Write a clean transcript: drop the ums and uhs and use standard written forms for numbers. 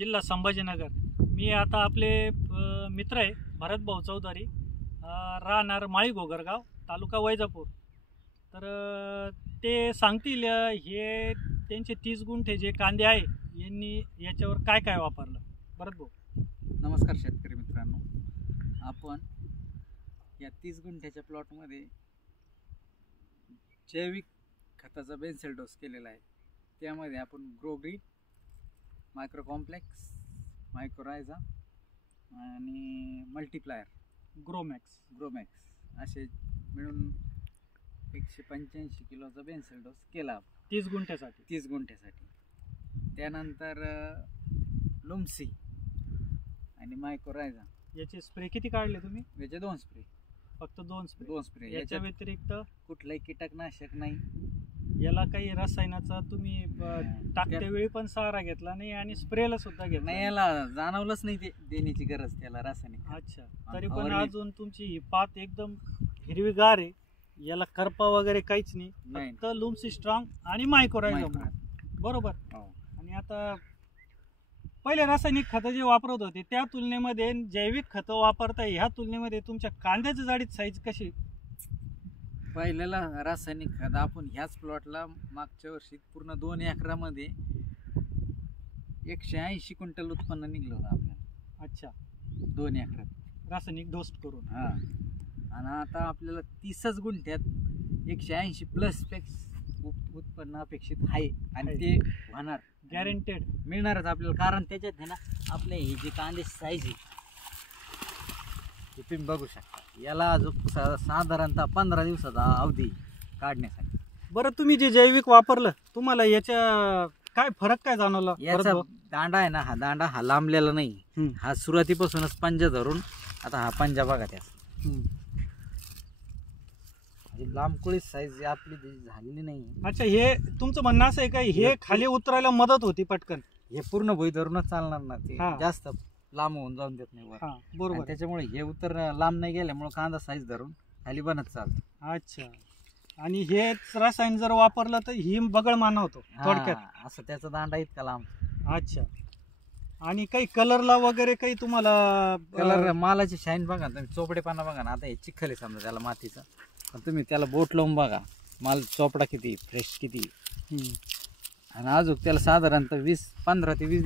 जिल्हा संभाजीनगर। मी आता आपले मित्र आहे भरत भाऊ चौधरी, राहणार माळी घोगरगाव, तालुका वैजापूर। तर ते सांगतील हे त्यांचे 30 गुंठे जे कांदे आहे यांनी याच्यावर काय काय वापरलं। भरत भाऊ। नमस्कार शेतकरी मित्रांनो, आपण या 30 गुंठ्याच्या प्लॉटमध्ये जैविक खताचा बेन्सेल डोस केलेला आहे। त्यामध्ये आपण ग्रोग्रीन, मायक्रो कॉम्प्लेक्स, मायक्रोरायझा आणि मल्टीप्लायर, ग्रोमॅक्स असे मिळून 185 किलोचा बेन्सेल डोस केला 30 गुंठ्यासाठी। त्यानंतर लुमसी आणि मायक्रोरायझा याचे स्प्रे किती काढले तुम्ही? याचे 2 स्प्रे, फक्त 2 स्प्रे। याच्या व्यतिरिक्त कुठलाही कीटकनाशक नाही, याला काही रसायनाचा तुम्ही टाकते वेळी पण सहारा घेतला नाही आणि स्प्रेला सुद्धा घेतला नाही, याला जाणवलंच नाही ते देण्याची गरज त्याला रासायनिक। अच्छा, तरी पण अजून तुमची ही पात एकदम हिरवीगार आहे, याला करपा वगैरे काहीच नाही, फक्त लुमसी स्ट्रॉंग आणि मायक्रोरायझा बरोबर। आणि आता पहिले रासायनिक खतं जे वापरत होते त्या तुलनेमध्ये जैविक खतं वापरताय, ह्या तुलनेमध्ये तुमच्या कांद्याच्या जाडीत साईज कशी? पहिल्याला रासायनिक खत आपण ह्याच प्लॉटला मागच्या वर्षी पूर्ण 2 एकरामध्ये 180 क्विंटल उत्पन्न निघलं होतं आपल्याला। अच्छा, 2 एकरात रासायनिक डोस करून। हा, आणि आता आपल्याला 30 गुंठ्यात 180 प्लस उत्पन्न अपेक्षित आहे आणि ते होणार, गॅरंटेड मिळणारच आपल्याला। कारण त्याच्यात आहे ना आपले हे जे कांदे साईज आहे ते तुम्ही बघू शकता, याला अजून साधारणतः 15 दिवसाचा अवधी काढण्यासाठी। बरं, तुम्ही जे जैविक वापरलं तुम्हाला याच्या काय फरक काय जाणवला? याचा दांडा आहे ना, हा दांडा हा लांबलेला नाही, हा सुरुवातीपासूनच पंजा धरून, आता हा पंजा बघा त्याचा लांबकुळी साईज आपली झालेली नाही। अच्छा, हे तुमचं म्हणणं असं आहे का हे खाली उतरायला मदत होती पटकन? हे पूर्ण भुई धरूनच चालणार ना, ते जास्त लांब होऊन जाऊन देत नाही वर। बरोबर, त्याच्यामुळे हे उतर लांब नाही गेल्यामुळे कांदा साईज धरून खाली बनत चालतो। अच्छा, आणि हे रसायन जर वापरलं तर ही बगळ माना होतो थोडक्यात, असं त्याचा दांडा इतका लांब। अच्छा, आणि काही कलरला वगैरे काही तुम्हाला कलर, मालाची शाईन बघा तुम्ही, चोपडेपणा बघा ना। आता हे चिखल आहे समजा त्याला मातीचा, पण तुम्ही त्याला बोट लावून बघा माल चोपडा किती फ्रेश किती, आणि अजून त्याला साधारणतः 15 ते 20